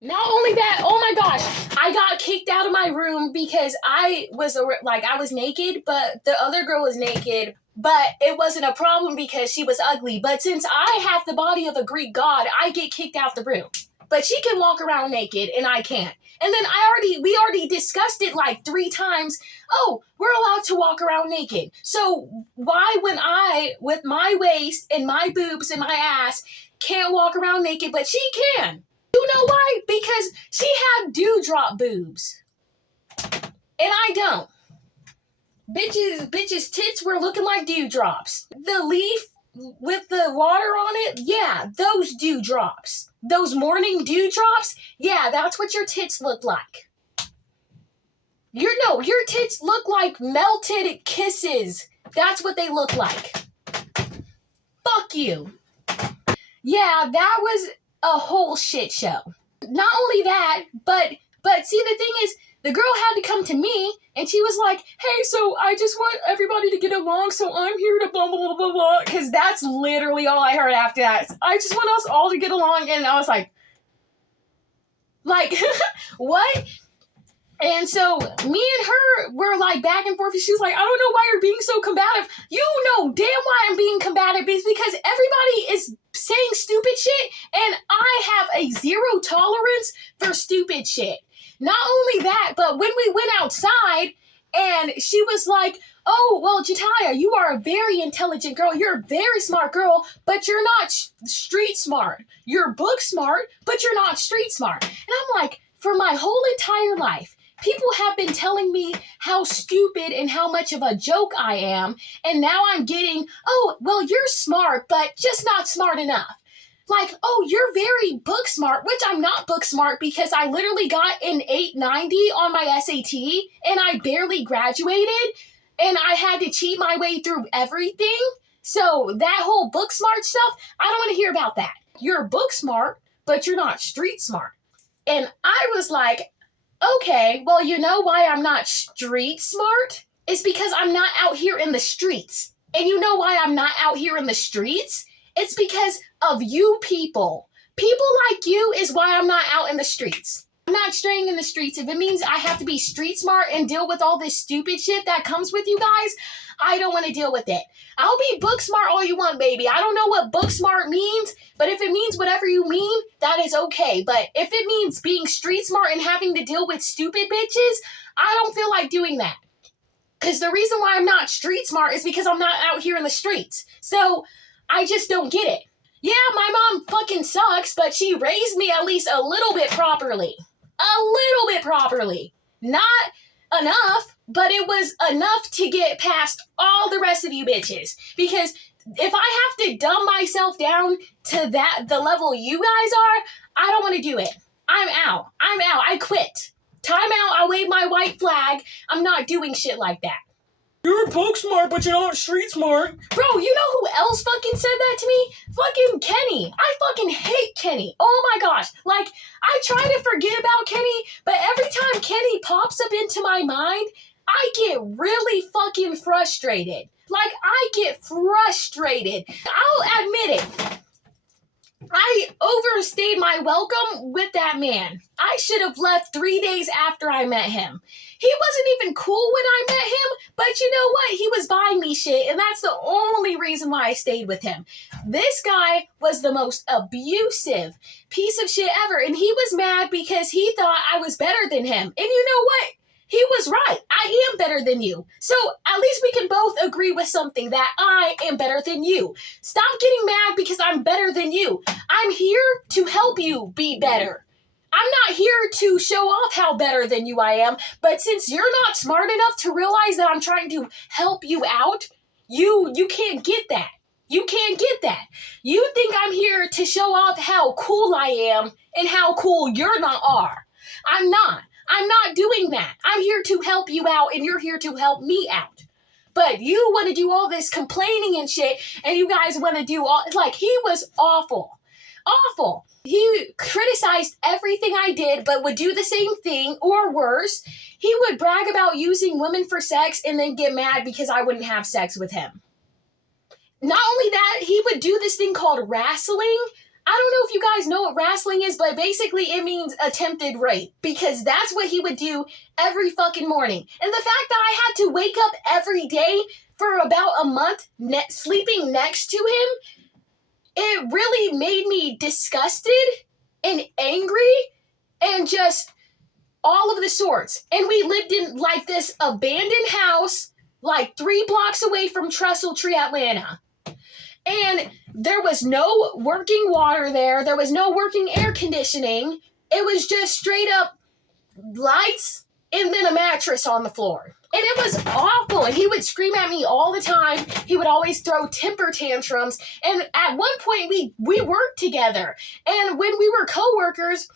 Not only that, oh my gosh, I got kicked out of my room because I was naked, but the other girl was naked. But it wasn't a problem because she was ugly. But since I have the body of a Greek god, I get kicked out the room. But she can walk around naked and I can't. And then we already discussed it like 3 times. Oh, we're allowed to walk around naked. So why, when I, with my waist and my boobs and my ass, can't walk around naked, but she can? You know why? Because she had dewdrop boobs. And I don't. Bitches' tits were looking like dewdrops. The leaf with the water on it, yeah, those dewdrops. Those morning dewdrops, yeah, that's what your tits look like. Your tits look like melted kisses. That's what they look like. Fuck you. Yeah, that was a whole shit show. Not only that, but see, the thing is, the girl had to come to me, and she was like, hey, so I just want everybody to get along, so I'm here to blah, blah, blah, blah, blah, because that's literally all I heard after that. I just want us all to get along, and I was like, what? And so me and her were like back and forth, and she was like, I don't know why you're being so combative. You know damn why I'm being combative. It's because everybody is saying stupid shit, and I have a zero tolerance for stupid shit. Not only that, but when we went outside, and she was like, oh, well, Jataya, you are a very intelligent girl. You're a very smart girl, but you're not street smart. You're book smart, but you're not street smart. And I'm like, for my whole entire life, people have been telling me how stupid and how much of a joke I am, and now I'm getting, oh, well, you're smart, but just not smart enough. Like, oh, you're very book smart, which I'm not book smart because I literally got an 890 on my SAT, and I barely graduated, and I had to cheat my way through everything. So that whole book smart stuff, I don't want to hear about that. You're book smart, but you're not street smart. And I was like, okay, well, you know why I'm not street smart? It's because I'm not out here in the streets. And you know why I'm not out here in the streets? It's because of you people. People like you is why I'm not out in the streets. I'm not straying in the streets. If it means I have to be street smart and deal with all this stupid shit that comes with you guys, I don't want to deal with it. I'll be book smart all you want, baby. I don't know what book smart means, but if it means whatever you mean, that is okay. But if it means being street smart and having to deal with stupid bitches, I don't feel like doing that. Because the reason why I'm not street smart is because I'm not out here in the streets. So I just don't get it. Yeah, my mom fucking sucks, but she raised me at least a little bit properly. A little bit properly. Not enough, but it was enough to get past all the rest of you bitches. Because if I have to dumb myself down to the level you guys are, I don't want to do it. I'm out. I quit. Time out. I wave my white flag. I'm not doing shit like that. You're book smart, but you're not street smart. Bro, you know who else fucking said that to me? Fucking Kenny. I fucking hate Kenny. Oh my gosh. Like, I try to forget about Kenny, but every time Kenny pops up into my mind, I get really fucking frustrated. Like, I get frustrated. I'll admit it. I overstayed my welcome with that man. I should have left 3 days after I met him. He wasn't even cool when I met him, but you know what? He was buying me shit, and that's the only reason why I stayed with him. This guy was the most abusive piece of shit ever, and he was mad because he thought I was better than him. And you know what? He was right. I am better than you. So at least we can both agree with something, that I am better than you. Stop getting mad because I'm better than you. I'm here to help you be better. I'm not here to show off how better than you I am, but since you're not smart enough to realize that I'm trying to help you out, you can't get that. You can't get that. You think I'm here to show off how cool I am and how cool you're not are. I'm not. I'm not doing that. I'm here to help you out, and you're here to help me out. But you want to do all this complaining and shit, and you guys want to do all, like, he was awful. Awful. He criticized everything I did, but would do the same thing, or worse. He would brag about using women for sex and then get mad because I wouldn't have sex with him. Not only that, he would do this thing called wrestling. don't know if you guys know what wrestling is, but basically it means attempted rape, because that's what he would do every fucking morning. And the fact that I had to wake up every day for about a month sleeping next to him, it really made me disgusted and angry and just all of the sorts. And we lived in like this abandoned house like 3 blocks away from Trestle Tree, Atlanta. And there was no working water there. There was no working air conditioning. It was just straight up lights and then a mattress on the floor. And it was awful. And he would scream at me all the time. He would always throw temper tantrums. And at one point, we worked together. And when we were co-workers,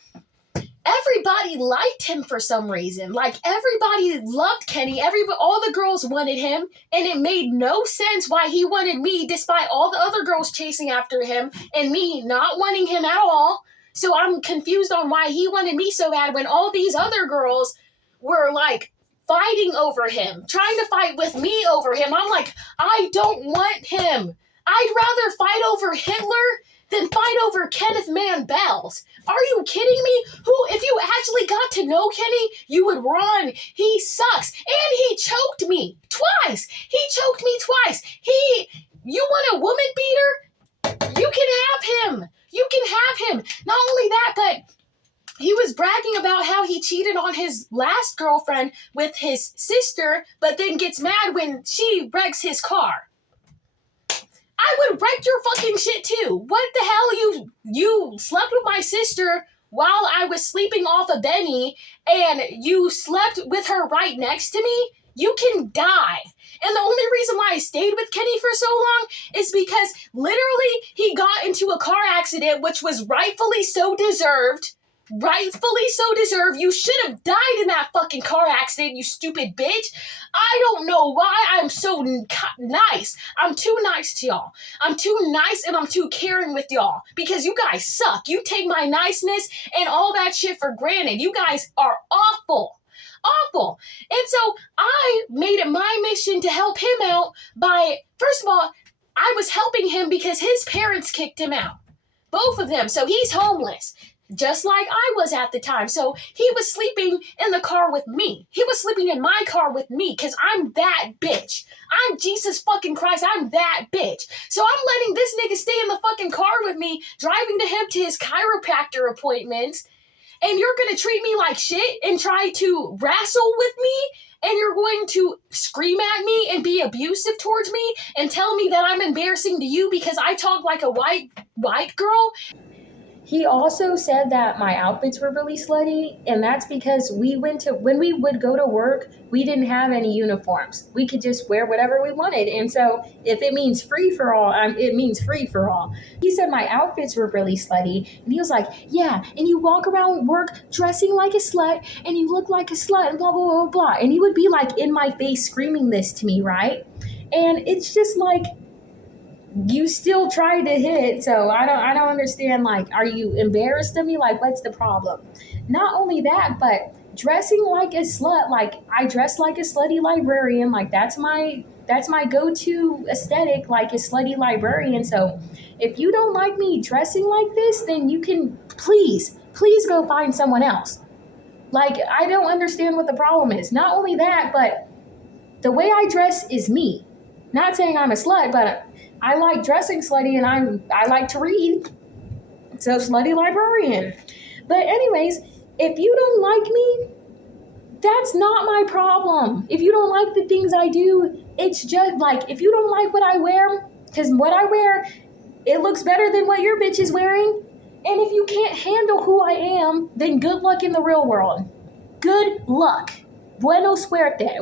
everybody liked him for some reason. Like, everybody loved Kenny. All the girls wanted him. And it made no sense why he wanted me, despite all the other girls chasing after him and me not wanting him at all. So I'm confused on why he wanted me so bad when all these other girls were, like, fighting over him, trying to fight with me over him. I'm like, I don't want him. I'd rather fight over Hitler than fight over Kenneth Man Bells. Are you kidding me? If you actually got to know Kenny, you would run. He sucks. And he choked me twice. You want a woman beater? You can have him. Not only that, but he was bragging about how he cheated on his last girlfriend with his sister, but then gets mad when she wrecks his car. I would wreck your fucking shit too. What the hell? You slept with my sister while I was sleeping off a Benny, and you slept with her right next to me? You can die. And the only reason why I stayed with Kenny for so long is because literally he got into a car accident, which was rightfully so deserved. You should have died in that fucking car accident, you stupid bitch. I don't know why I'm so nice. I'm too nice to y'all. I'm too nice and I'm too caring with y'all because you guys suck. You take my niceness and all that shit for granted. You guys are awful. And so I made it my mission to help him out by, first of all, I was helping him because his parents kicked him out. Both of them. So he's homeless. Just like I was at the time. So he was sleeping in the car with me. He was sleeping in my car with me because I'm that bitch. I'm Jesus fucking Christ. I'm that bitch. So I'm letting this nigga stay in the fucking car with me, driving to him to his chiropractor appointments. And you're going to treat me like shit and try to wrestle with me? And you're going to scream at me and be abusive towards me and tell me that I'm embarrassing to you because I talk like a white girl? He also said that my outfits were really slutty, and that's because when we would go to work, we didn't have any uniforms. We could just wear whatever we wanted, and so if it means free for all, it means free for all. He said my outfits were really slutty, and he was like, yeah, and you walk around work dressing like a slut, and you look like a slut, and blah, blah, blah, blah. And he would be like in my face screaming this to me, right? And it's just like, you still try to hit, so I don't understand, like, are you embarrassed of me? Like, what's the problem? Not only that, but dressing like a slut, like, I dress like a slutty librarian, like, that's my go-to aesthetic, like a slutty librarian. So if you don't like me dressing like this, then you can please go find someone else. Like, I don't understand what the problem is. Not only that, but the way I dress is me. Not saying I'm a slut, but I like dressing slutty and I like to read. So slutty librarian. But anyways, if you don't like me, that's not my problem. If you don't like the things I do, it's just like, if you don't like what I wear, because what I wear, it looks better than what your bitch is wearing. And if you can't handle who I am, then good luck in the real world. Good luck. Buena suerte.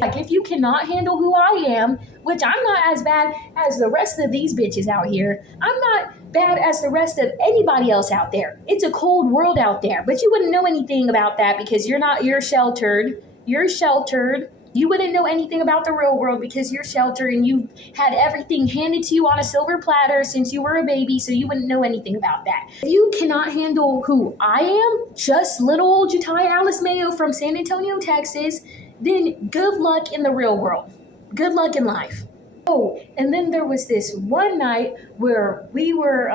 Like, if you cannot handle who I am, which I'm not as bad as the rest of these bitches out here. I'm not bad as the rest of anybody else out there. It's a cold world out there, but you wouldn't know anything about that because you're sheltered. You're sheltered. You wouldn't know anything about the real world because you're sheltered and you had everything handed to you on a silver platter since you were a baby, so you wouldn't know anything about that. If you cannot handle who I am, just little old Jatai Alice Mayo from San Antonio, Texas, then good luck in the real world. Good luck in life. Oh, and then there was this one night where we were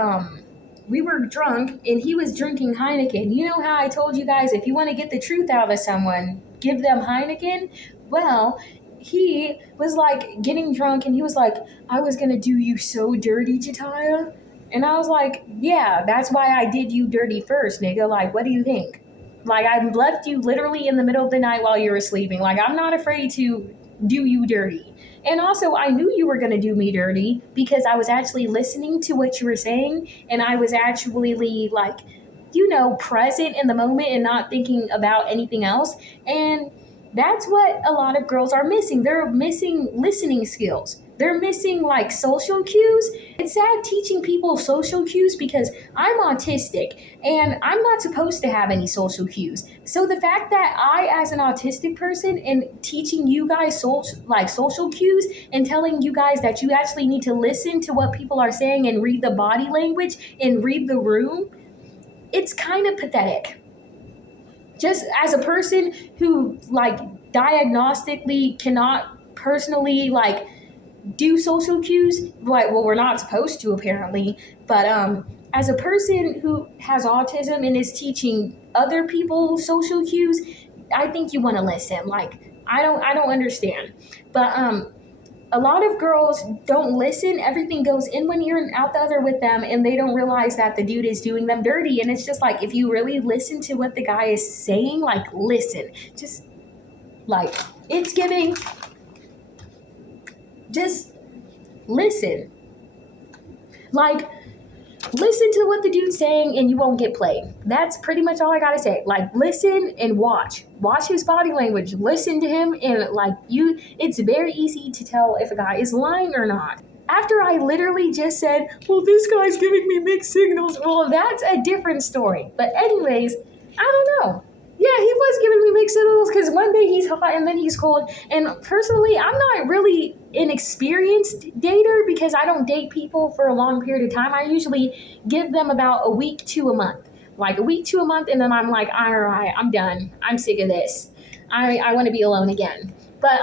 drunk and he was drinking Heineken. You know how I told you guys if you want to get the truth out of someone, give them Heineken? Well, he was like getting drunk and he was like, I was gonna do you so dirty, Jataya. And I was like, yeah, that's why I did you dirty first, nigga. Like, what do you think? Like, I left you literally in the middle of the night while you were sleeping. Like, I'm not afraid to do you dirty. And also, I knew you were going to do me dirty because I was actually listening to what you were saying and I was actually, like, present in the moment and not thinking about anything else. And that's what a lot of girls are missing. They're missing listening skills. They're missing like social cues. It's sad teaching people social cues because I'm autistic and I'm not supposed to have any social cues. So the fact that I, as an autistic person, and teaching you guys social cues and telling you guys that you actually need to listen to what people are saying and read the body language and read the room, it's kind of pathetic. Just as a person who like diagnostically cannot personally like do social cues, well, we're not supposed to apparently, but as a person who has autism and is teaching other people social cues, I think you want to listen. Like, I don't understand, but a lot of girls don't listen. Everything goes in one ear and out the other with them, and they don't realize that the dude is doing them dirty. And it's just like, if you really listen to what the guy is saying, like, listen, just like, it's giving, just listen. Like, listen to what the dude's saying and you won't get played. That's pretty much all I gotta say. Like, listen and watch. Watch his body language. Listen to him, and it's very easy to tell if a guy is lying or not. After I literally just said, well, this guy's giving me mixed signals, well, that's a different story. But anyways, I don't know. Yeah, he was giving me mixed signals because one day he's hot and then he's cold. And personally, I'm not really an experienced dater because I don't date people for a long period of time. I usually give them about a week to a month. Like a week to a month, and then I'm like, all right, I'm done. I'm sick of this. I want to be alone again. But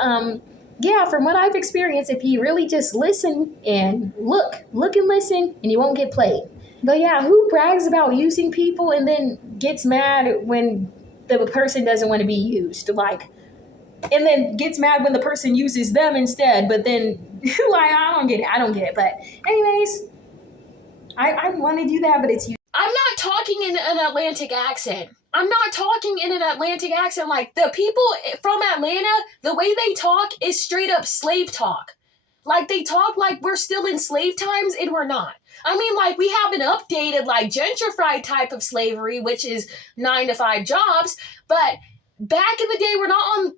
yeah, from what I've experienced, if you really just listen and look and listen, and you won't get played. But yeah, who brags about using people and then gets mad when the person doesn't want to be used, like, and then gets mad when the person uses them instead, but then like, I don't get it. But anyways, I want to do that, but it's you. I'm not talking in an Atlantic accent. Like, the people from Atlanta, the way they talk is straight up slave talk. Like, they talk like we're still in slave times, and we're not. I mean, like, we haven't updated, like, gentrified type of slavery, which is 9 to 5 jobs, but back in the day, we're not on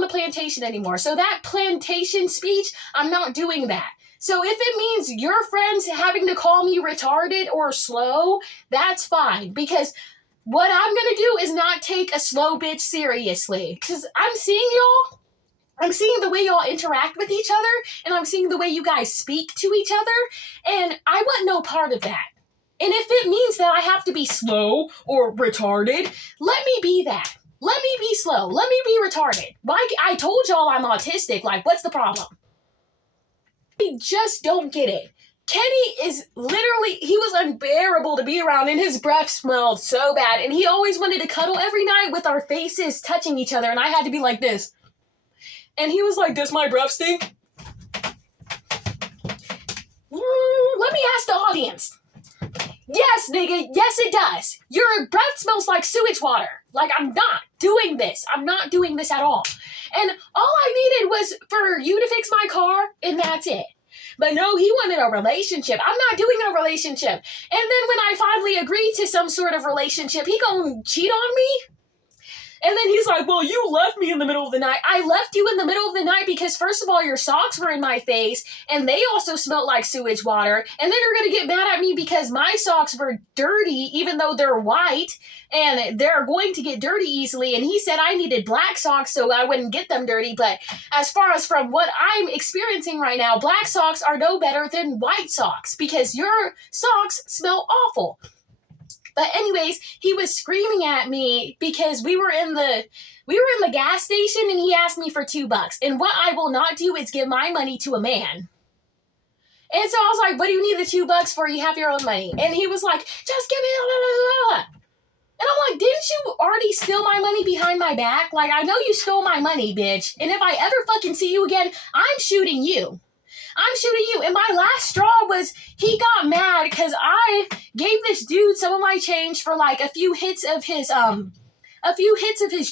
the plantation anymore. So that plantation speech, I'm not doing that. So if it means your friends having to call me retarded or slow, that's fine, because what I'm gonna do is not take a slow bitch seriously, because I'm seeing the way y'all interact with each other, and I'm seeing the way you guys speak to each other, and I want no part of that. And if it means that I have to be slow or retarded, let me be that. Let me be slow. Let me be retarded. Like, I told y'all I'm autistic. Like, what's the problem? I just don't get it. Kenny is literally, he was unbearable to be around, and his breath smelled so bad, and he always wanted to cuddle every night with our faces touching each other, and I had to be like this. And he was like, does my breath stink? Let me ask the audience. Yes, nigga, yes it does. Your breath smells like sewage water. Like, I'm not doing this. I'm not doing this at all. And all I needed was for you to fix my car, and that's it. But no, he wanted a relationship. I'm not doing a relationship. And then when I finally agreed to some sort of relationship, he gonna cheat on me? And then he's like, well, you left me in the middle of the night. I left you in the middle of the night because, first of all, your socks were in my face, and they also smelled like sewage water. And then you're going to get mad at me because my socks were dirty, even though they're white, and they're going to get dirty easily. And he said I needed black socks so I wouldn't get them dirty. But as far as from what I'm experiencing right now, black socks are no better than white socks because your socks smell awful. But anyways, he was screaming at me because we were in the gas station and he asked me for $2. And what I will not do is give my money to a man. And so I was like, what do you need the $2 for? You have your own money. And he was like, just give me blah, blah, blah. And I'm like, didn't you already steal my money behind my back? Like, I know you stole my money, bitch. And if I ever fucking see you again, I'm shooting you. I'm shooting you. And my last straw was he got mad because I gave this dude some of my change for like a few hits of his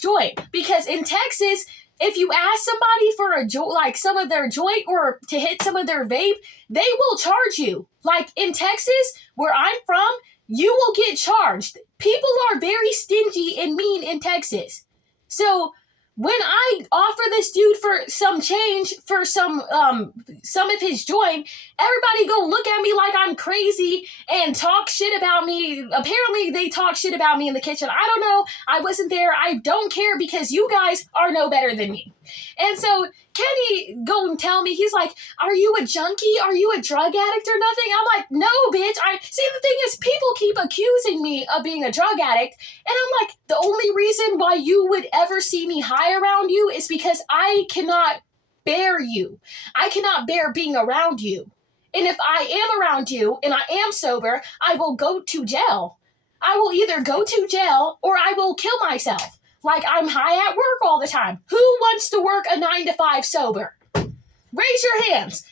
joint. Because in Texas, if you ask somebody for a joint, like some of their joint or to hit some of their vape, they will charge you. Like in Texas, where I'm from, you will get charged. People are very stingy and mean in Texas. So when I offer this dude for some change for some of his joint, everybody go look at me like I'm crazy and talk shit about me. Apparently they talk shit about me in the kitchen. I don't know. I wasn't there. I don't care because you guys are no better than me. And so Kenny go and tell me, he's like, are you a junkie? Are you a drug addict or nothing? I'm like, no, bitch. See, the thing is, people keep accusing me of being a drug addict. And I'm like, the only reason why you would ever see me high around you is because I cannot bear you. I cannot bear being around you. And if I am around you and I am sober, I will go to jail. I will either go to jail or I will kill myself. Like I'm high at work all the time. Who wants to work a 9 to 5 sober? Raise your hands.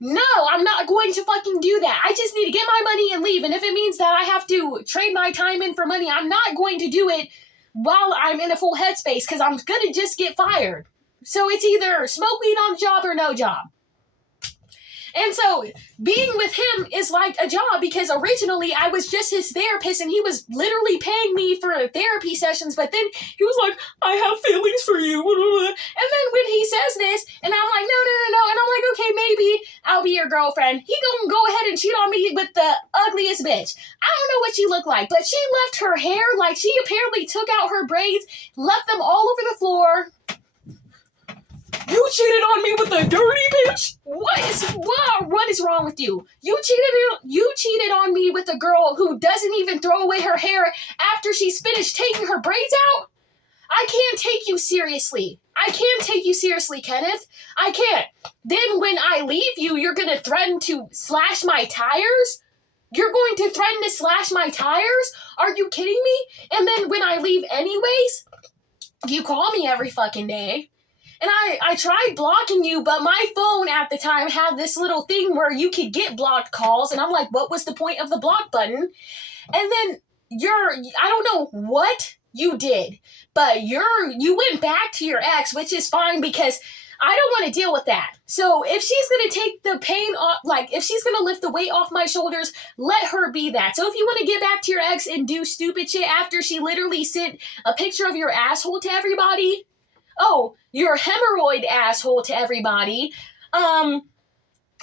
No, I'm not going to fucking do that. I just need to get my money and leave. And if it means that I have to trade my time in for money, I'm not going to do it while I'm in a full headspace because I'm going to just get fired. So it's either smoke weed on the job or no job. And so being with him is like a job because originally I was just his therapist and he was literally paying me for therapy sessions. But then he was like, I have feelings for you. And then when he says this and I'm like, no. And I'm like, okay, maybe I'll be your girlfriend. He gonna go ahead and cheat on me with the ugliest bitch. I don't know what she looked like, but she left her hair, like she apparently took out her braids, left them all over the floor. You cheated on me with a dirty bitch? What is wrong with you? You cheated on me with a girl who doesn't even throw away her hair after she's finished taking her braids out? I can't take you seriously. I can't take you seriously, Kenneth. I can't. Then when I leave you, you're going to threaten to slash my tires? You're going to threaten to slash my tires? Are you kidding me? And then when I leave anyways, you call me every fucking day. And I tried blocking you, but my phone at the time had this little thing where you could get blocked calls. And I'm like, what was the point of the block button? And then I don't know what you did, but you went back to your ex, which is fine because I don't want to deal with that. So if she's going to take the pain off, like if she's going to lift the weight off my shoulders, let her be that. So if you want to get back to your ex and do stupid shit after she literally sent a picture of your asshole to everybody, oh, your hemorrhoid asshole to everybody.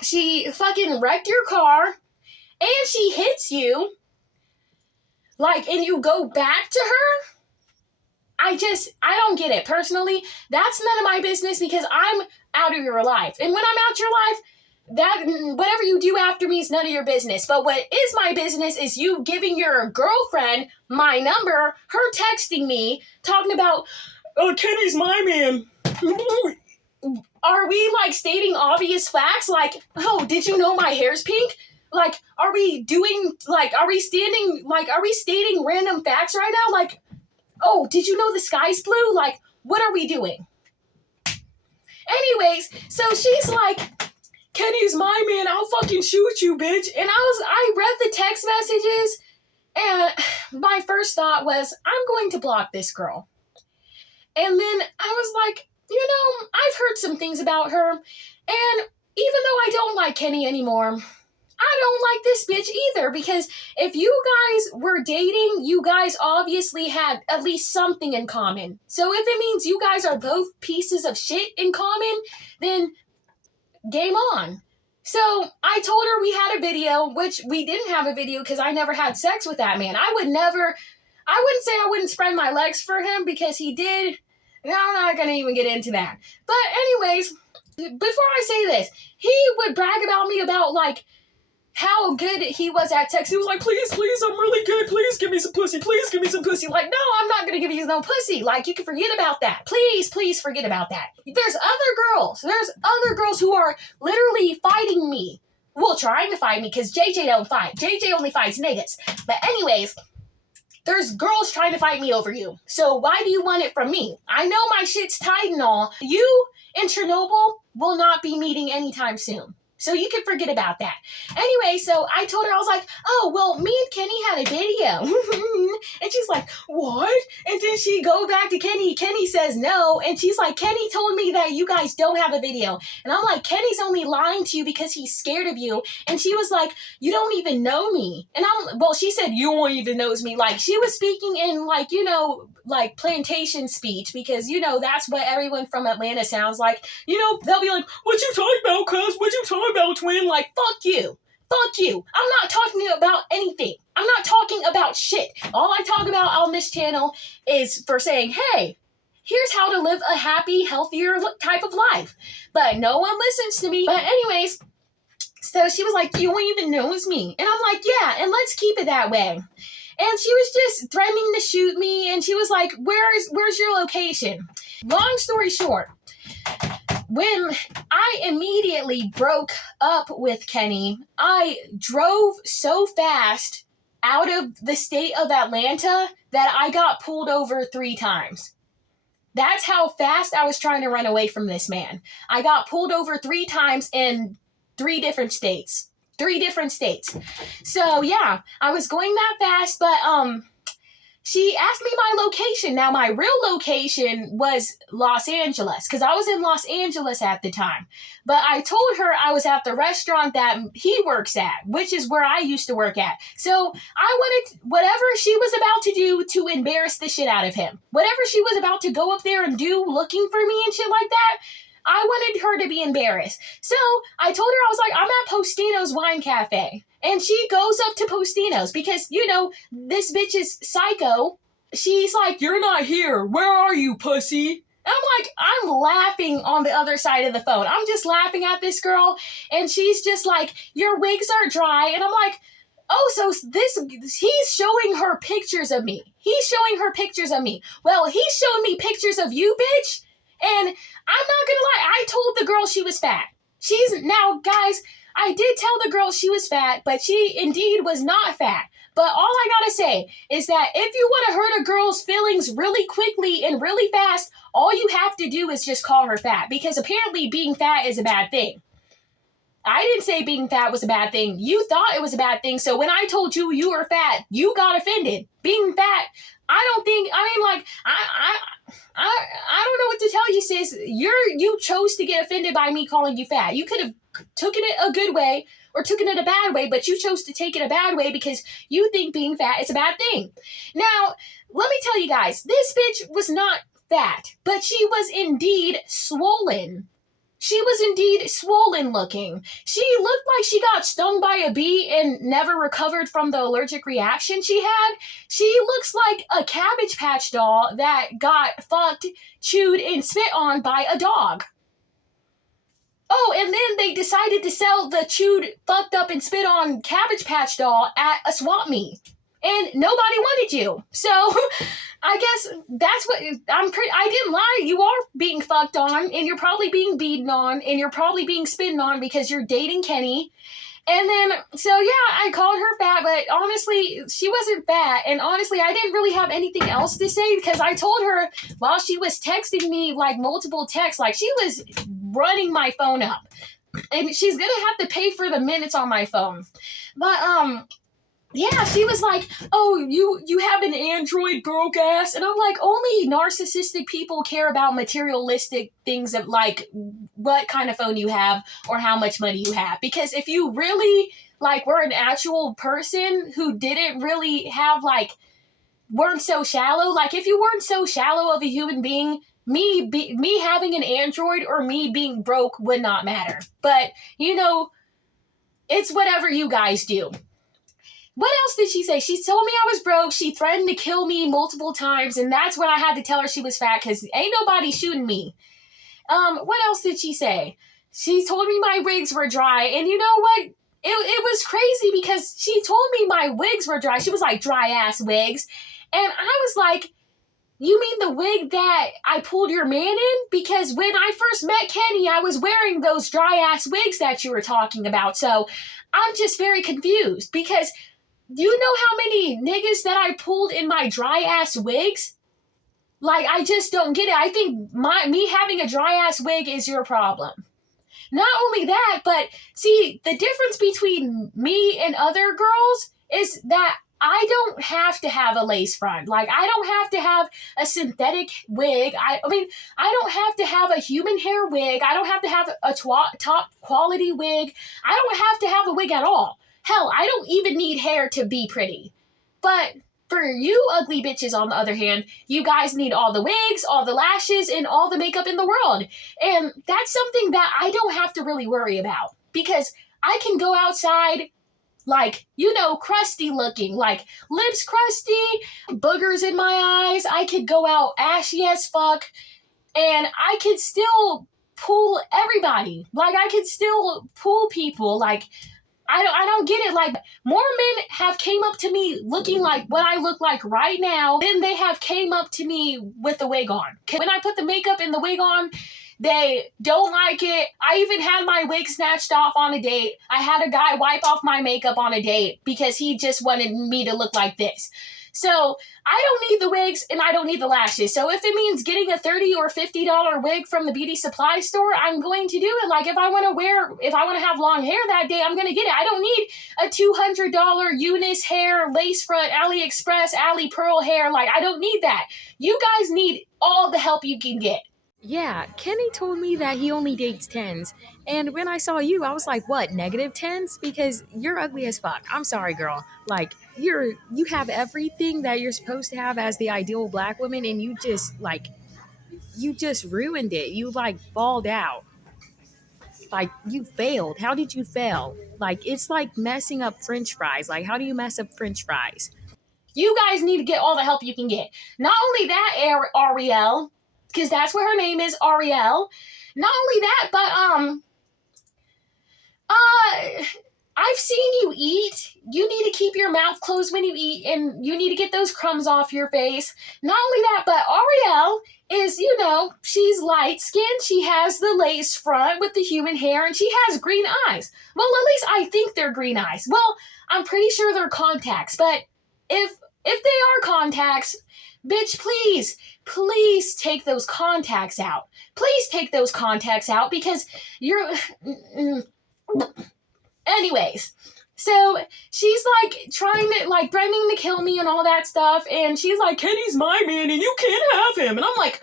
She fucking wrecked your car and she hits you. Like, and you go back to her? I don't get it. Personally, that's none of my business because I'm out of your life. And when I'm out your life, that whatever you do after me is none of your business. But what is my business is you giving your girlfriend my number, her texting me, talking about, oh, Kenny's my man. Are we like stating obvious facts? Like, oh, did you know my hair's pink? Like, are we stating random facts right now? Like, oh, did you know the sky's blue? Like, what are we doing? Anyways, so she's like, Kenny's my man, I'll fucking shoot you, bitch. And I read the text messages and my first thought was, I'm going to block this girl. And then I was like, I've heard some things about her. And even though I don't like Kenny anymore, I don't like this bitch either. Because if you guys were dating, you guys obviously had at least something in common. So if it means you guys are both pieces of shit in common, then game on. So I told her we had a video, which we didn't have a video because I never had sex with that man. I wouldn't say I wouldn't spread my legs for him because he did. I'm not going to even get into that. But anyways, before I say this, he would brag about me about like how good he was at sex. He was like, please, I'm really good. Please give me some pussy. Please give me some pussy. Like, no, I'm not going to give you no pussy. Like, you can forget about that. Please forget about that. There's other girls who are literally fighting me. Well, trying to fight me because JJ don't fight. JJ only fights niggas. But anyways, there's girls trying to fight me over you. So why do you want it from me? I know my shit's tight and all. You and Chernobyl will not be meeting anytime soon. So you can forget about that. Anyway, so I told her, I was like, oh, well, me and Kenny had a video. And she's like, what? And then she go back to Kenny. Kenny says no. And she's like, Kenny told me that you guys don't have a video. And I'm like, Kenny's only lying to you because he's scared of you. And she was like, you don't even know me. And she said, you won't even knows me. Like, she was speaking in, like, you know, like plantation speech, because, you know, that's what everyone from Atlanta sounds like. You know, they'll be like, what you talking about, cuz? What you talking about, twin? Like, fuck you. Fuck you. I'm not talking about anything. I'm not talking about shit. All I talk about on this channel is for saying, hey, here's how to live a happy, healthier type of life. But no one listens to me. But anyways, so she was like, you won't even knows me. And I'm like, yeah, and let's keep it that way. And she was just threatening to shoot me, and she was like, where's your location? Long story short, when I immediately broke up with Kenny, I drove so fast out of the state of Atlanta that I got pulled over 3 times. That's how fast I was trying to run away from this man. I got pulled over 3 times in 3 different states. 3 different states. So yeah, I was going that fast, but she asked me my location. Now, my real location was Los Angeles, because I was in Los Angeles at the time. But I told her I was at the restaurant that he works at, which is where I used to work at. So I wanted whatever she was about to do to embarrass the shit out of him. Whatever she was about to go up there and do looking for me and shit like that, I wanted her to be embarrassed. So I told her, I was like, I'm at Postino's Wine Cafe. And she goes up to Postino's because, you know, this bitch is psycho. She's like, you're not here. Where are you, pussy? And I'm like, I'm laughing on the other side of the phone. I'm just laughing at this girl. And she's just like, your wigs are dry. And I'm like, oh, so he's showing her pictures of me. He's showing her pictures of me. Well, he's showing me pictures of you, bitch. And I'm not gonna lie, I told the girl she was fat. Now, guys, I did tell the girl she was fat, but she indeed was not fat. But all I gotta say is that if you want to hurt a girl's feelings really quickly and really fast, all you have to do is just call her fat, because apparently being fat is a bad thing. I didn't say being fat was a bad thing. You thought it was a bad thing, so when I told you you were fat, you got offended. Being fat, I don't know what to tell you, sis. You chose to get offended by me calling you fat. You could have taken it a good way or taken it a bad way, but you chose to take it a bad way because you think being fat is a bad thing. Now, let me tell you guys, this bitch was not fat, but she was indeed swollen. She was indeed swollen looking. She looked like she got stung by a bee and never recovered from the allergic reaction she had. She looks like a Cabbage Patch doll that got fucked, chewed, and spit on by a dog. Oh, and then they decided to sell the chewed, fucked up, and spit on Cabbage Patch doll at a swap meet. And nobody wanted you. So, I guess that's what, I didn't lie. You are being fucked on, and you're probably being beaten on, and you're probably being spitted on because you're dating Kenny. And then, so yeah, I called her fat, but honestly, she wasn't fat. And honestly, I didn't really have anything else to say because I told her while she was texting me, like, multiple texts, like, she was running my phone up. And she's gonna have to pay for the minutes on my phone. But, yeah, she was like, oh, you have an Android, broke ass. And I'm like, only narcissistic people care about materialistic things of, like, what kind of phone you have or how much money you have. Because if you really, like, were an actual person who didn't really have, like, weren't so shallow, like, if you weren't so shallow of a human being, me having an Android or me being broke would not matter. But, you know, it's whatever you guys do. What else did she say? She told me I was broke. She threatened to kill me multiple times, and that's when I had to tell her she was fat because ain't nobody shooting me. What else did she say? She told me my wigs were dry, and you know what? it was crazy because she told me my wigs were dry. She was like, dry ass wigs. And I was like, you mean the wig that I pulled your man in? Because when I first met Kenny, I was wearing those dry ass wigs that you were talking about. So I'm just very confused because do you know how many niggas that I pulled in my dry ass wigs? Like, I just don't get it. I think me having a dry ass wig is your problem. Not only that, but see, the difference between me and other girls is that I don't have to have a lace front. Like, I don't have to have a synthetic wig. I mean, I don't have to have a human hair wig. I don't have to have a top quality wig. I don't have to have a wig at all. Hell, I don't even need hair to be pretty. But for you ugly bitches, on the other hand, you guys need all the wigs, all the lashes, and all the makeup in the world. And that's something that I don't have to really worry about because I can go outside like, you know, crusty looking, like lips crusty, boogers in my eyes. I could go out ashy as fuck and I could still pull everybody. Like, I could still pull people. Like, I don't get it. Like, more men have came up to me looking like what I look like right now than they have came up to me with the wig on. When I put the makeup and the wig on, they don't like it. I even had my wig snatched off on a date. I had a guy wipe off my makeup on a date because he just wanted me to look like this. So I don't need the wigs and I don't need the lashes. So if it means getting a $30 or $50 wig from the beauty supply store, I'm going to do it. Like, if I want to have long hair that day, I'm going to get it. I don't need a $200 Eunice hair, lace front, AliExpress, Ali Pearl hair. Like, I don't need that. You guys need all the help you can get. Yeah, Kenny told me that he only dates 10s. And when I saw you, I was like, what, negative 10s? Because you're ugly as fuck. I'm sorry, girl. Like, you have everything that you're supposed to have as the ideal black woman, and you just ruined it. You like balled out. Like, you failed. How did you fail? Like, it's like messing up French fries. Like, how do you mess up French fries? You guys need to get all the help you can get. Not only that, Ariel, because that's what her name is, Ariel. Not only that, but I've seen you eat. You need to keep your mouth closed when you eat, and you need to get those crumbs off your face. Not only that, but Ariel is, you know, she's light-skinned. She has the lace front with the human hair, and she has green eyes. Well, at least I think they're green eyes. Well, I'm pretty sure they're contacts, but if they are contacts, bitch, please take those contacts out. Please take those contacts out because you're... Anyways, so she's like trying to, like, threatening to kill me and all that stuff, and she's like, Kenny's my man and you can't have him. And I'm like,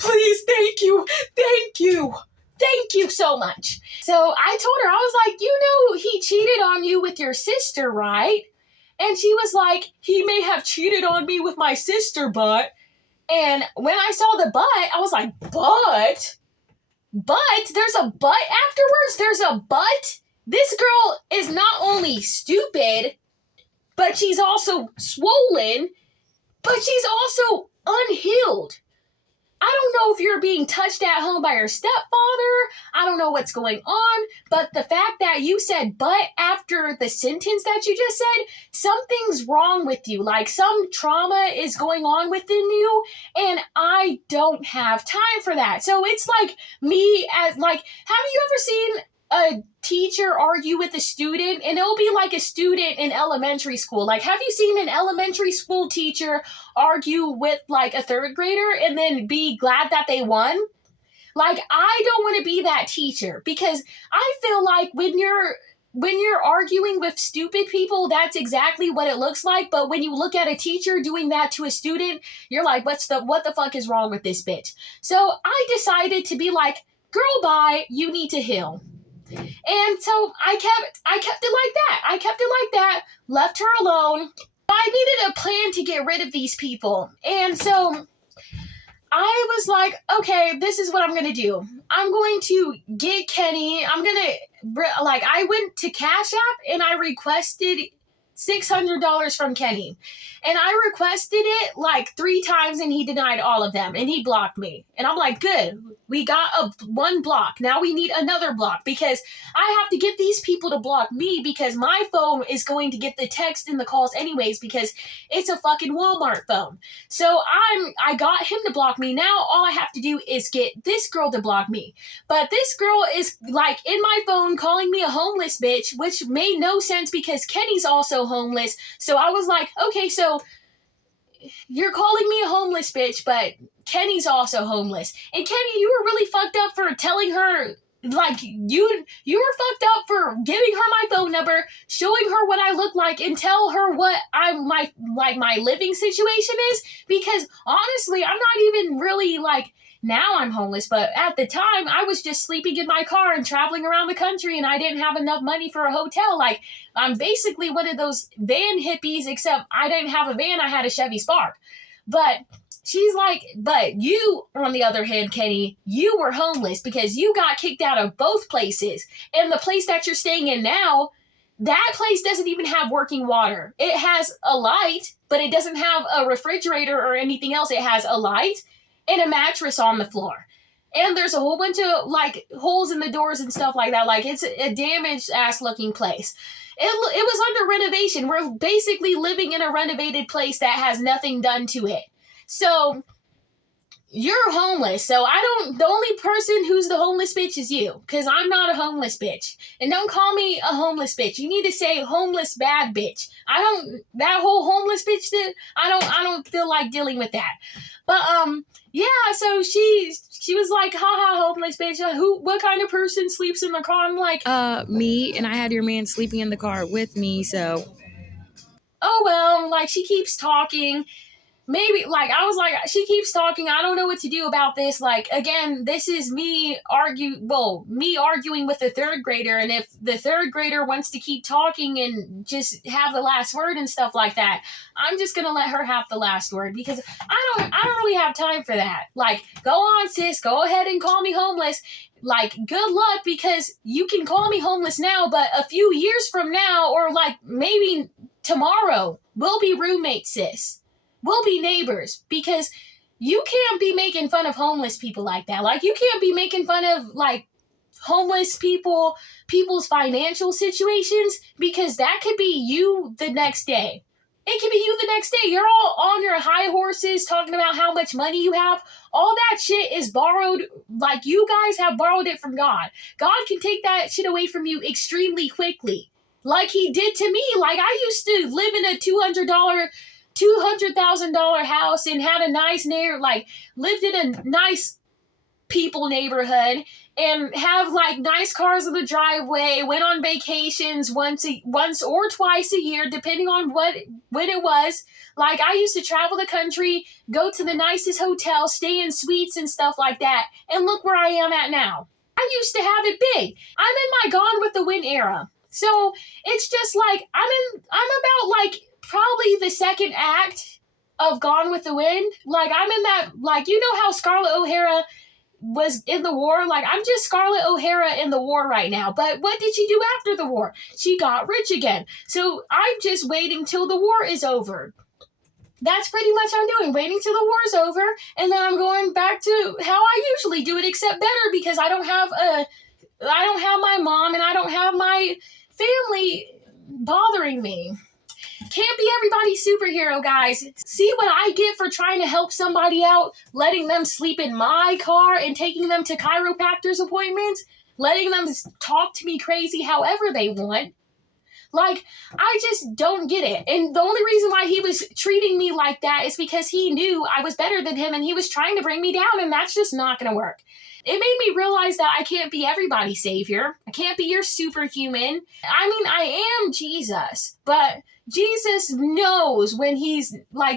please, thank you so much. So I told her, I was like, you know, he cheated on you with your sister, right? And she was like, he may have cheated on me with my sister, but... And when I saw the but, I was like, but? There's a but afterwards? There's a but? This girl is not only stupid, but she's also swollen, but she's also unhealed. I don't know if you're being touched at home by your stepfather. I don't know what's going on, but the fact that you said but after the sentence that you just said, something's wrong with you. Like, some trauma is going on within you, and I don't have time for that. So it's like me as, like, have you ever seen a teacher argue with a student? And it'll be like a student in elementary school. Like, have you seen an elementary school teacher argue with, like, a third grader and then be glad that they won? Like, I don't want to be that teacher because I feel like when you're arguing with stupid people, that's exactly what it looks like. But when you look at a teacher doing that to a student, you're like, what the fuck is wrong with this bitch? So I decided to be like, girl, bye, you need to heal. And so I kept it like that, left her alone. I needed a plan to get rid of these people. And so I was like, okay, this is what I'm going to do. I'm going to get Kenny. I went to Cash App and I requested $600 from Kenny. And I requested it like 3 times and he denied all of them and he blocked me. And I'm like, good, we got one block. Now we need another block because I have to get these people to block me because my phone is going to get the text and the calls anyways because it's a fucking Walmart phone. So I got him to block me. Now all I have to do is get this girl to block me. But this girl is like in my phone calling me a homeless bitch, which made no sense because Kenny's also homeless. So I was like, okay, so you're calling me a homeless bitch, but Kenny's also homeless. And Kenny, you were really fucked up for telling her, like, you were fucked up for giving her my phone number, showing her what I look like, and tell her what my living situation is. Because honestly, I'm not even really like, now I'm homeless, but at the time I was just sleeping in my car and traveling around the country and I didn't have enough money for a hotel. Like, I'm basically one of those van hippies, except I didn't have a van, I had a Chevy Spark. But she's like, but you, on the other hand, Kenny, you were homeless because you got kicked out of both places. And the place that you're staying in now, that place doesn't even have working water. It has a light, but it doesn't have a refrigerator or anything else. It has a light and a mattress on the floor. And there's a whole bunch of like holes in the doors and stuff like that. Like, it's a damaged ass looking place. It was under renovation. We're basically living in a renovated place that has nothing done to it. So you're homeless. So the only person who's the homeless bitch is you, because I'm not a homeless bitch. And don't call me a homeless bitch. You need to say homeless bad bitch. That whole homeless bitch thing, I don't feel like dealing with that. But yeah, so she was like, haha, homeless bitch. What kind of person sleeps in the car? I'm like, me, and I had your man sleeping in the car with me, so. Oh well, like, she keeps talking. Maybe, like, I was like, she keeps talking. I don't know what to do about this. Like, again, this is me arguing with the 3rd grader. And if the 3rd grader wants to keep talking and just have the last word and stuff like that, I'm just going to let her have the last word because I don't really have time for that. Like, go on, sis, go ahead and call me homeless. Like, good luck, because you can call me homeless now, but a few years from now, or like maybe tomorrow, we'll be roommates, sis. We'll be neighbors, because you can't be making fun of homeless people like that. Like, you can't be making fun of, like, homeless people's financial situations, because that could be you the next day. It could be you the next day. You're all on your high horses talking about how much money you have. All that shit is borrowed. Like, you guys have borrowed it from God. God can take that shit away from you extremely quickly. Like he did to me. Like, I used to live in a $200,000 house and had a nice lived in a nice people neighborhood and have like nice cars in the driveway, went on vacations once or twice a year, depending on when it was. Like, I used to travel the country, go to the nicest hotels, stay in suites and stuff like that. And look where I am at now. I used to have it big. I'm in my Gone with the Wind era. So it's just like, I'm about like probably the 2nd act of Gone with the Wind. Like, I'm in that, like, you know how Scarlett O'Hara was in the war? Like, I'm just Scarlett O'Hara in the war right now. But what did she do after the war? She got rich again. So I'm just waiting till the war is over. That's pretty much what I'm doing, waiting till the war's over, and then I'm going back to how I usually do it, except better, because I don't have my mom and I don't have my family bothering me. Can't be everybody's superhero, guys. See what I get for trying to help somebody out, letting them sleep in my car and taking them to chiropractor's appointments, letting them talk to me crazy however they want. Like, I just don't get it. And the only reason why he was treating me like that is because he knew I was better than him and he was trying to bring me down, and that's just not going to work. It made me realize that I can't be everybody's savior. I can't be your superhuman. I mean, I am Jesus, but Jesus knows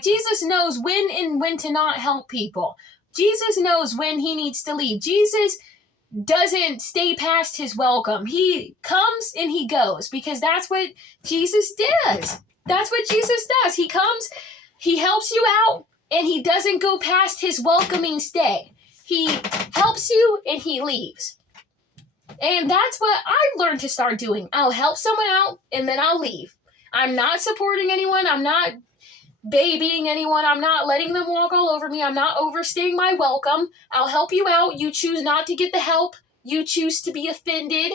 Jesus knows when and when to not help people. Jesus knows when he needs to leave. Jesus doesn't stay past his welcome. He comes and he goes, because that's what Jesus does. That's what Jesus does. He comes, he helps you out, and he doesn't go past his welcoming stay. He helps you and he leaves. And that's what I've learned to start doing. I'll help someone out and then I'll leave. I'm not supporting anyone. I'm not babying anyone. I'm not letting them walk all over me. I'm not overstaying my welcome. I'll help you out. You choose not to get the help. You choose to be offended.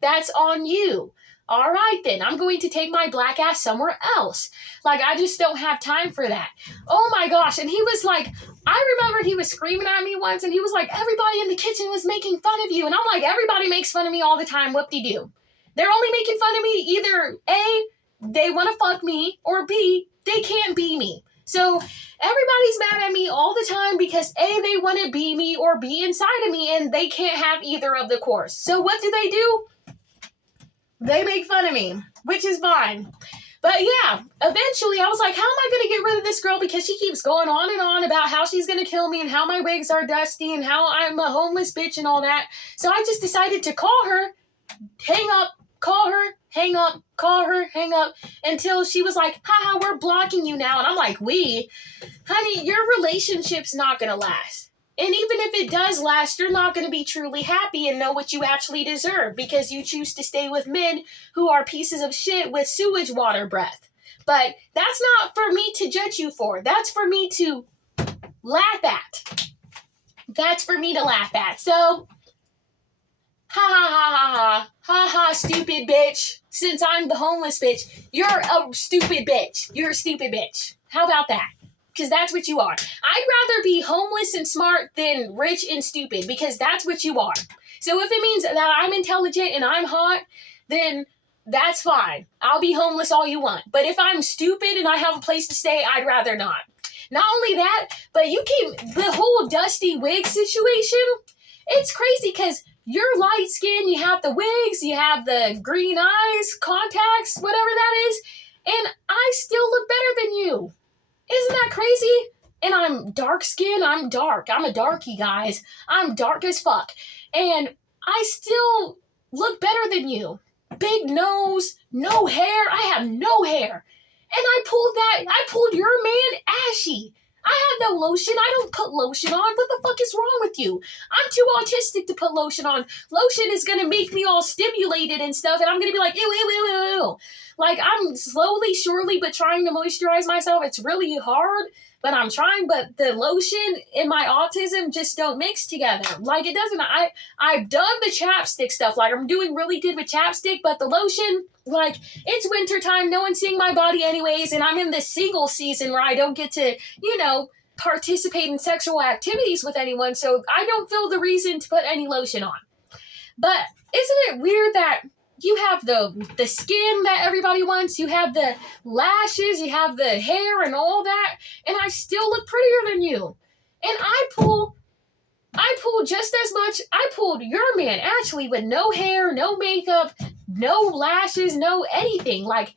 That's on you. All right, then. I'm going to take my black ass somewhere else. Like, I just don't have time for that. Oh my gosh. And he was like, I remember he was screaming at me once, and he was like, everybody in the kitchen was making fun of you. And I'm like, everybody makes fun of me all the time. Whoop-de-doo. They're only making fun of me either A, they want to fuck me, or B, they can't be me. So everybody's mad at me all the time because A, they want to be me or be inside of me, and they can't have either of the course. So what do? They make fun of me, which is fine. But yeah, eventually I was like, how am I going to get rid of this girl? Because she keeps going on and on about how she's going to kill me and how my wigs are dusty and how I'm a homeless bitch and all that. So I just decided to call her, hang up, call her, hang up, call her, hang up, until she was like, haha, we're blocking you now. And I'm like, honey, your relationship's not going to last. And even if it does last, you're not going to be truly happy and know what you actually deserve because you choose to stay with men who are pieces of shit with sewage water breath. But that's not for me to judge you for. That's for me to laugh at. That's for me to laugh at. So, ha, stupid bitch. Since I'm the homeless bitch, you're a stupid bitch. You're a stupid bitch. How about that? Because that's what you are. I'd rather be homeless and smart than rich and stupid, because that's what you are. So if it means that I'm intelligent and I'm hot, then that's fine. I'll be homeless all you want. But if I'm stupid and I have a place to stay, I'd rather not. Not only that, but the whole dusty wig situation, it's crazy because you're light skinned, you have the wigs, you have the green eyes, contacts, whatever that is, and I still look better than you. Isn't that crazy? And I'm dark skinned. I'm dark. I'm a darky, guys. I'm dark as fuck. And I still look better than you. Big nose, no hair. I have no hair. And I pulled your man ashy. I have no lotion. I don't put lotion on. What the fuck is wrong with you? I'm too autistic to put lotion on. Lotion is going to make me all stimulated and stuff, and I'm going to be like, ew, ew, ew, ew, ew. Like, I'm slowly, surely, but trying to moisturize myself. It's really hard, but I'm trying. But the lotion and my autism just don't mix together. Like, it doesn't. I've done the chapstick stuff. Like, I'm doing really good with chapstick, but the lotion, like, it's wintertime. No one's seeing my body anyways, and I'm in this single season where I don't get to, participate in sexual activities with anyone, so I don't feel the reason to put any lotion on. But isn't it weird that you have the skin that everybody wants, you have the lashes, you have the hair and all that, and I still look prettier than you. And I pull just as much. I pulled your man actually with no hair, no makeup, no lashes, no anything. Like,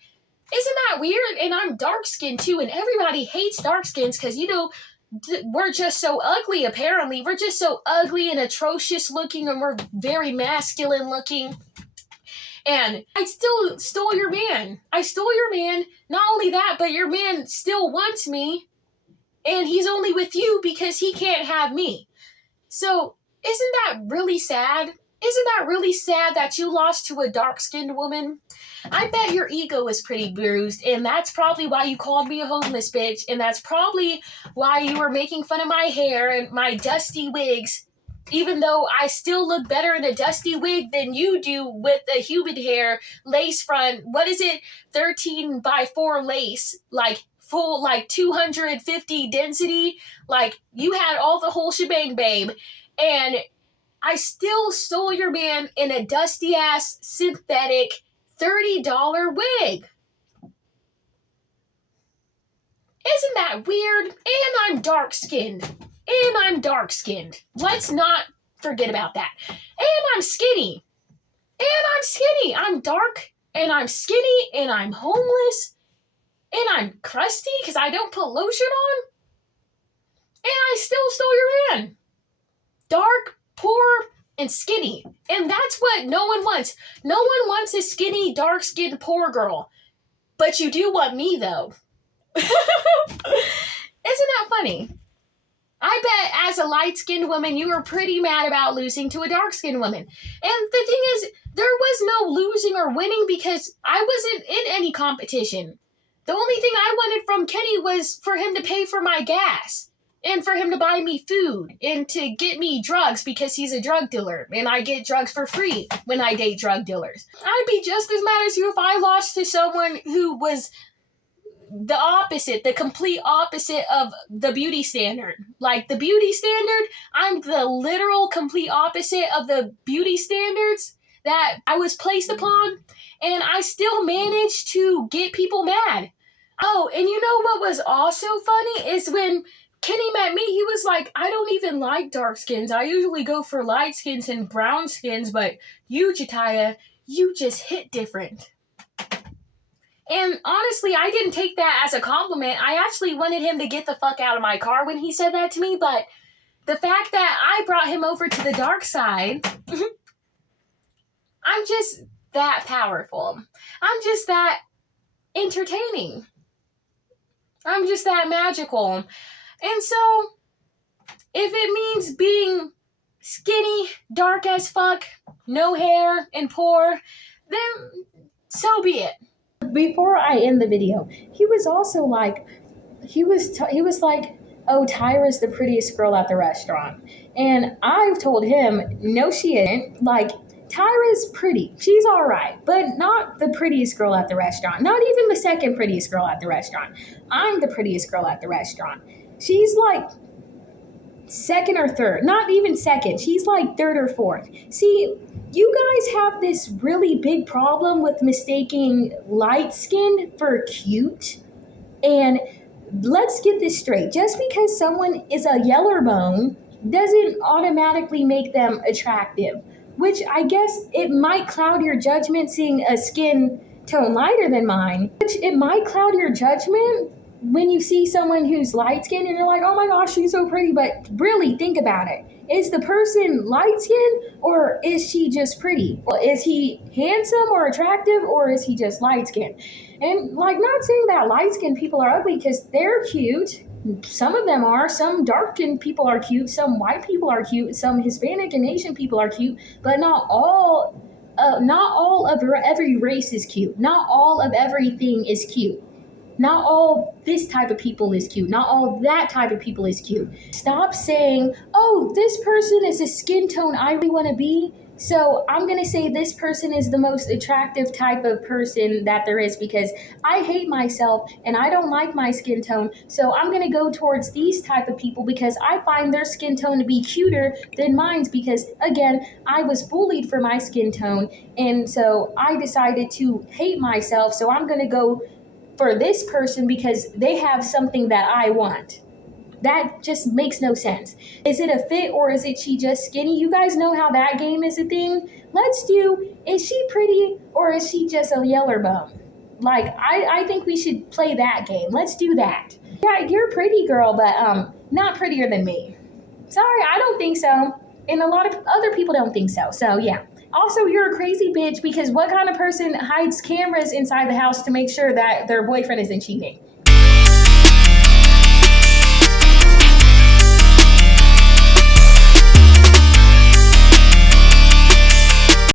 isn't that weird? And I'm dark skinned too, and everybody hates dark skins because, we're just so ugly, apparently. We're just so ugly and atrocious looking, and we're very masculine looking. And I still stole your man. I stole your man. Not only that, but your man still wants me, and he's only with you because he can't have me. So, isn't that really sad? Isn't that really sad that you lost to a dark-skinned woman? I bet your ego is pretty bruised, and that's probably why you called me a homeless bitch, and that's probably why you were making fun of my hair and my dusty wigs, even though I still look better in a dusty wig than you do with a humid hair, lace front, 13x4 lace, like full, 250 density, like you had all the whole shebang, babe, and I still stole your man in a dusty-ass, synthetic, $30 wig. Isn't that weird? And I'm dark-skinned. Let's not forget about that. And I'm skinny. I'm dark, and I'm skinny, and I'm homeless, and I'm crusty because I don't put lotion on. And I still stole your man. Dark, poor, and skinny. And that's what no one wants. No one wants a skinny, dark-skinned, poor girl. But you do want me, though. Isn't that funny? I bet as a light-skinned woman, you were pretty mad about losing to a dark-skinned woman. And the thing is, there was no losing or winning because I wasn't in any competition. The only thing I wanted from Kenny was for him to pay for my gas and for him to buy me food and to get me drugs because he's a drug dealer and I get drugs for free when I date drug dealers. I'd be just as mad as you if I lost to someone who was the opposite, the complete opposite of the beauty standard. Like the beauty standard, I'm the literal complete opposite of the beauty standards that I was placed upon, and I still managed to get people mad. Oh, and you know what was also funny is when Kenny met me, he was like, I don't even like dark skins. I usually go for light skins and brown skins, but you, Jataya, you just hit different. And honestly, I didn't take that as a compliment. I actually wanted him to get the fuck out of my car when he said that to me, but the fact that I brought him over to the dark side, I'm just that powerful. I'm just that entertaining. I'm just that magical. And so, if it means being skinny, dark as fuck, no hair, and poor, then so be it. Before I end the video, he was also like, he was like, oh, Tyra's the prettiest girl at the restaurant. And I've told him, no, she isn't. Like, Tyra's pretty. She's all right, but not the prettiest girl at the restaurant. Not even the second prettiest girl at the restaurant. I'm the prettiest girl at the restaurant. She's like second or third. Not even second. She's like third or fourth. See, you guys have this really big problem with mistaking light skin for cute. And let's get this straight. Just because someone is a yellow-bone doesn't automatically make them attractive. Which I guess it might cloud your judgment seeing a skin tone lighter than mine. Which it might cloud your judgment when you see someone who's light-skinned and you're like, oh my gosh, she's so pretty. But really, think about it. Is the person light-skinned or is she just pretty? Is he handsome or attractive or is he just light-skinned? And like, not saying that light-skinned people are ugly because they're cute. Some of them are. Some dark-skinned people are cute. Some white people are cute. Some Hispanic and Asian people are cute. But not all of every race is cute. Not all of everything is cute. Not all this type of people is cute. Not all that type of people is cute. Stop saying, oh, this person is a skin tone I really want to be, so I'm going to say this person is the most attractive type of person that there is because I hate myself and I don't like my skin tone, so I'm going to go towards these type of people because I find their skin tone to be cuter than mine's because, again, I was bullied for my skin tone, and so I decided to hate myself, so I'm going to go for this person because they have something that I want. That just makes no sense. Is it a fit or is it she just skinny? You guys know how that game is a thing. Let's do, is she pretty or is she just a yeller bum? Like, I think we should play that game. Let's do that. Yeah, you're pretty, girl, but not prettier than me. Sorry, I don't think so. And a lot of other people don't think so. So, yeah. Also, you're a crazy bitch because what kind of person hides cameras inside the house to make sure that their boyfriend isn't cheating?